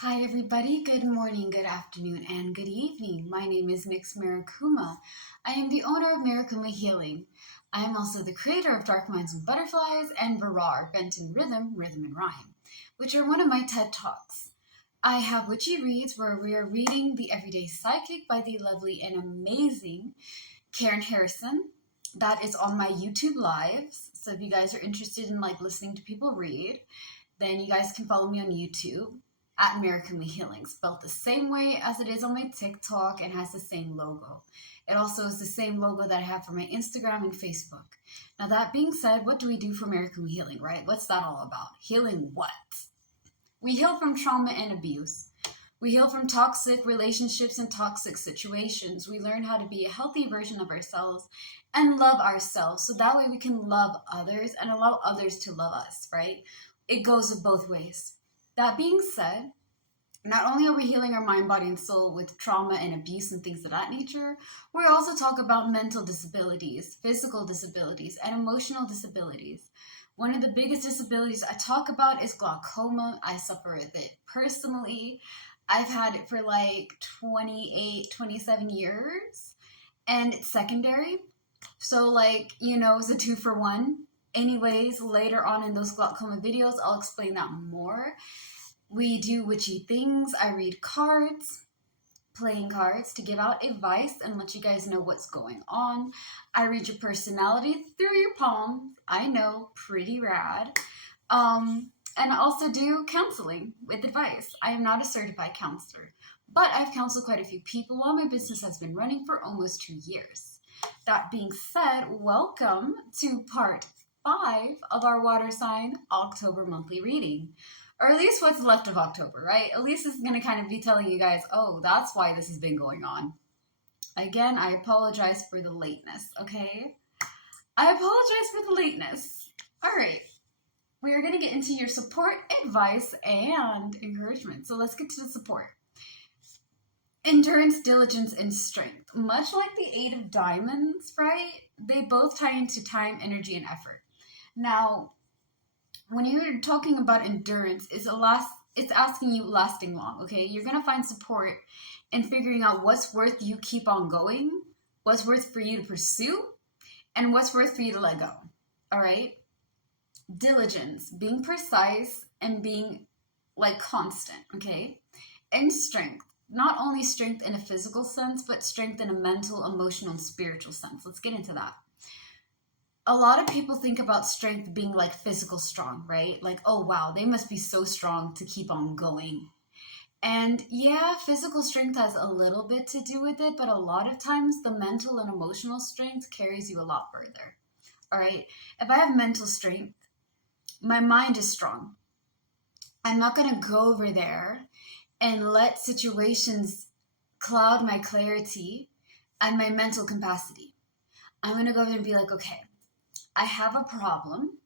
Hi, everybody. Good morning, good afternoon, and good evening. My name is Mix Mirakuma. I am the owner of Mirakuma Healing. I am also the creator of Dark Minds and Butterflies and Varar, Bent in Rhythm, Rhythm and Rhyme, which are one of my TED Talks. I have Witchy Reads, where we are reading The Everyday Psychic by the lovely and amazing Karen Harrison. That is on my YouTube lives. So if you guys are interested in listening to people read, then you guys can follow me on YouTube at Mirakuma Healing, spelled the same way as it is on my TikTok and has the same logo. It also is the same logo that I have for my Instagram and Facebook. Now, that being said, what do we do for Mirakuma Healing, right? What's that all about? Healing what? We heal from trauma and abuse. We heal from toxic relationships and toxic situations. We learn how to be a healthy version of ourselves and love ourselves so that way we can love others and allow others to love us, right? It goes both ways. That being said, not only are we healing our mind, body, and soul with trauma and abuse and things of that nature, we also talk about mental disabilities, physical disabilities, and emotional disabilities. One of the biggest disabilities I talk about is glaucoma. I suffer with it personally. I've had it for 28, 27 years, and it's secondary. So, it's a 2-for-1. Anyways, later on in those glaucoma videos, I'll explain that more. We do witchy things. I read cards, playing cards to give out advice and let you guys know what's going on. I read your personality through your palms. I know, pretty rad. And I also do counseling with advice. I am not a certified counselor, but I've counseled quite a few people while my business has been running for almost 2 years. That being said, welcome to part 5 of our water sign October monthly reading. Or at least what's left of October, right? At least this is going to kind of be telling you guys, oh, that's why this has been going on. Again, I apologize for the lateness, okay? I apologize for the lateness. All right. We are going to get into your support, advice, and encouragement. So let's get to the support. Endurance, diligence, and strength. Much like the Eight of Diamonds, right? They both tie into time, energy, and effort. Now, when you're talking about endurance, it's asking you lasting long, okay? You're going to find support in figuring out what's worth you keep on going, what's worth for you to pursue, and what's worth for you to let go, all right? Diligence, being precise and being constant, okay? And strength, not only strength in a physical sense, but strength in a mental, emotional, and spiritual sense. Let's get into that. A lot of people think about strength being physical strong, right? Oh wow, they must be so strong to keep on going. And yeah, physical strength has a little bit to do with it, but a lot of times the mental and emotional strength carries you a lot further. All right. If I have mental strength, my mind is strong. I'm not going to go over there and let situations cloud my clarity and my mental capacity. I'm going to go over and be like, okay, I have a problem.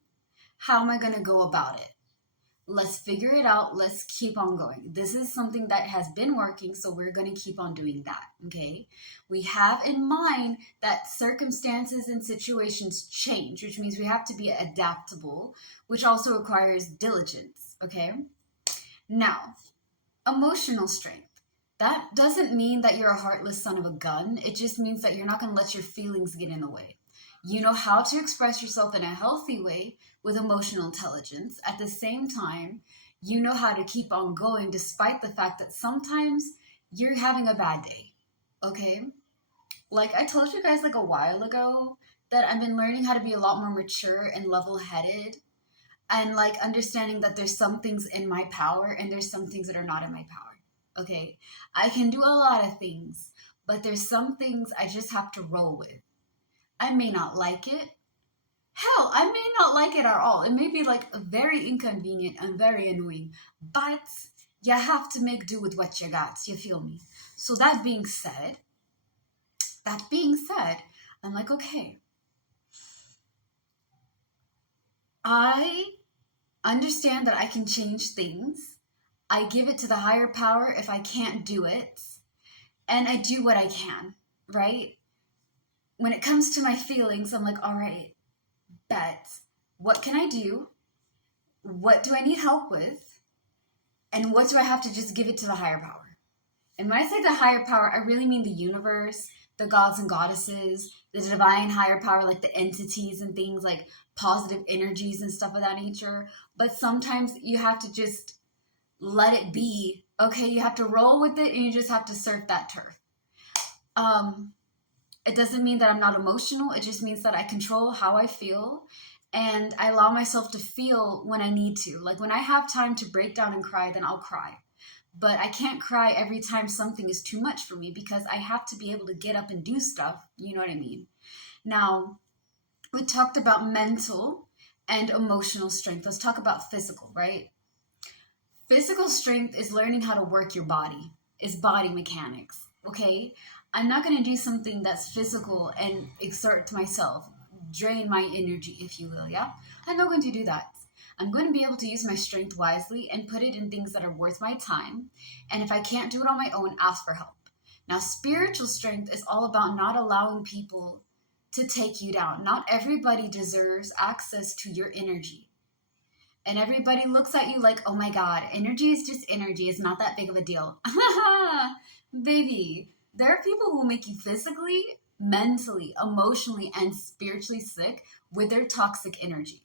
How am I going to go about it? Let's figure it out. Let's keep on going. This is something that has been working, so we're going to keep on doing that, okay? We have in mind that circumstances and situations change, which means we have to be adaptable, which also requires diligence, okay? Now, emotional strength. That doesn't mean that you're a heartless son of a gun. It just means that you're not going to let your feelings get in the way. You know how to express yourself in a healthy way with emotional intelligence. At the same time, you know how to keep on going despite the fact that sometimes you're having a bad day, okay? Like I told you guys a while ago that I've been learning how to be a lot more mature and level-headed and understanding that there's some things in my power and there's some things that are not in my power, okay? I can do a lot of things, but there's some things I just have to roll with. I may not like it. Hell, I may not like it at all. It may be very inconvenient and very annoying, but you have to make do with what you got. You feel me? So that being said, I'm like, okay, I understand that I can change things. I give it to the higher power if I can't do it, and I do what I can, right? When it comes to my feelings, I'm like, all right, bet. What can I do? What do I need help with? And what do I have to just give it to the higher power? And when I say the higher power, I really mean the universe, the gods and goddesses, the divine higher power, like the entities and things like positive energies and stuff of that nature. But sometimes you have to just let it be. Okay, you have to roll with it and you just have to surf that turf. It doesn't mean that I'm not emotional. It just means that I control how I feel and I allow myself to feel when I need to. Like when I have time to break down and cry, then I'll cry. But I can't cry every time something is too much for me because I have to be able to get up and do stuff. You know what I mean? Now, we talked about mental and emotional strength. Let's talk about physical, right? Physical strength is learning how to work your body, is body mechanics, okay? I'm not going to do something that's physical and exert myself, drain my energy, if you will, yeah? I'm not going to do that. I'm going to be able to use my strength wisely and put it in things that are worth my time. And if I can't do it on my own, ask for help. Now, spiritual strength is all about not allowing people to take you down. Not everybody deserves access to your energy. And everybody looks at you like, oh my God, energy is just energy. It's not that big of a deal. Baby, there are people who make you physically, mentally, emotionally, and spiritually sick with their toxic energy,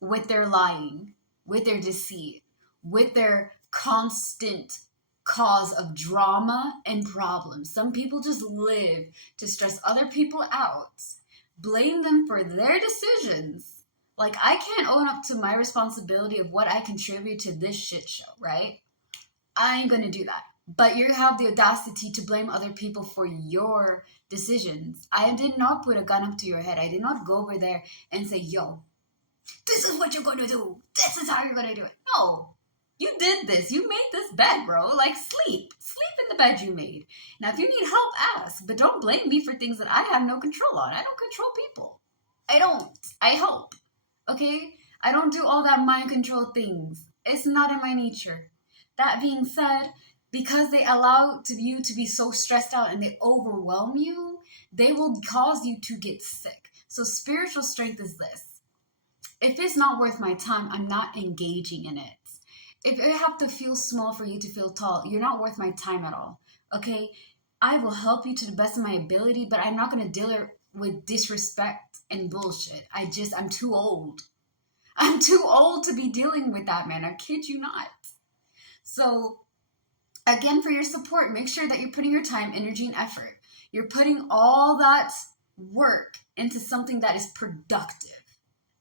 with their lying, with their deceit, with their constant cause of drama and problems. Some people just live to stress other people out, blame them for their decisions. Like, I can't own up to my responsibility of what I contribute to this shit show, right? I ain't gonna do that. But you have the audacity to blame other people for your decisions. I did not put a gun up to your head. I did not go over there and say, yo, this is what you're gonna do. This is how you're gonna do it. No, you did this. You made this bed, bro. Like, sleep. Sleep in the bed you made. Now, if you need help, ask. But don't blame me for things that I have no control on. I don't control people. I don't. I help. Okay? I don't do all that mind control things. It's not in my nature. That being said, because they allow you to be so stressed out and they overwhelm you, they will cause you to get sick. So spiritual strength is this. If it's not worth my time, I'm not engaging in it. If I have to feel small for you to feel tall, you're not worth my time at all. Okay? I will help you to the best of my ability, but I'm not going to deal with disrespect and bullshit. I'm too old. I'm too old to be dealing with that, man. I kid you not. So, again, for your support, make sure that you're putting your time, energy, and effort. You're putting all that work into something that is productive,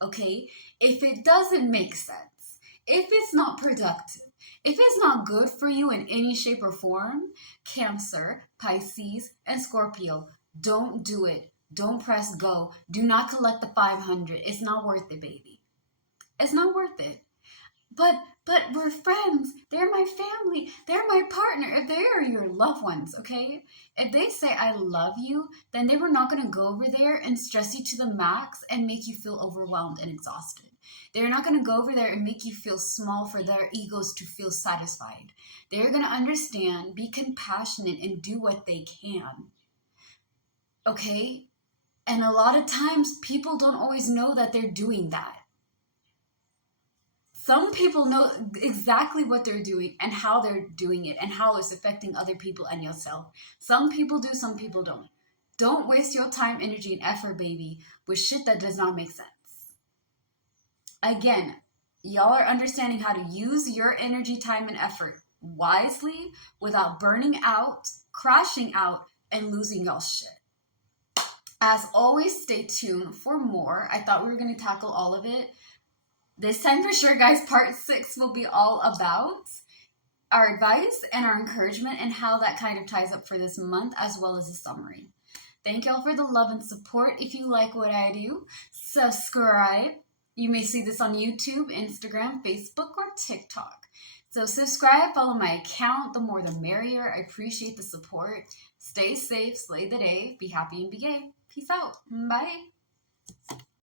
okay? If it doesn't make sense, if it's not productive, if it's not good for you in any shape or form, Cancer, Pisces, and Scorpio, don't do it. Don't press go. Do not collect the 500. It's not worth it, baby. It's not worth it. But we're friends. They're my family. They're my partner. If they are your loved ones, okay? If they say I love you, then they were not going to go over there and stress you to the max and make you feel overwhelmed and exhausted. They're not going to go over there and make you feel small for their egos to feel satisfied. They're going to understand, be compassionate, and do what they can. Okay? And a lot of times, people don't always know that they're doing that. Some people know exactly what they're doing and how they're doing it and how it's affecting other people and yourself. Some people do, some people don't. Don't waste your time, energy, and effort, baby, with shit that does not make sense. Again, y'all are understanding how to use your energy, time, and effort wisely without burning out, crashing out, and losing y'all shit. As always, stay tuned for more. I thought we were going to tackle all of it. This time for sure, guys, part 6 will be all about our advice and our encouragement and how that kind of ties up for this month, as well as a summary. Thank y'all for the love and support. If you like what I do, subscribe. You may see this on YouTube, Instagram, Facebook, or TikTok. So subscribe, follow my account. The more the merrier. I appreciate the support. Stay safe, slay the day, be happy and be gay. Peace out. Bye.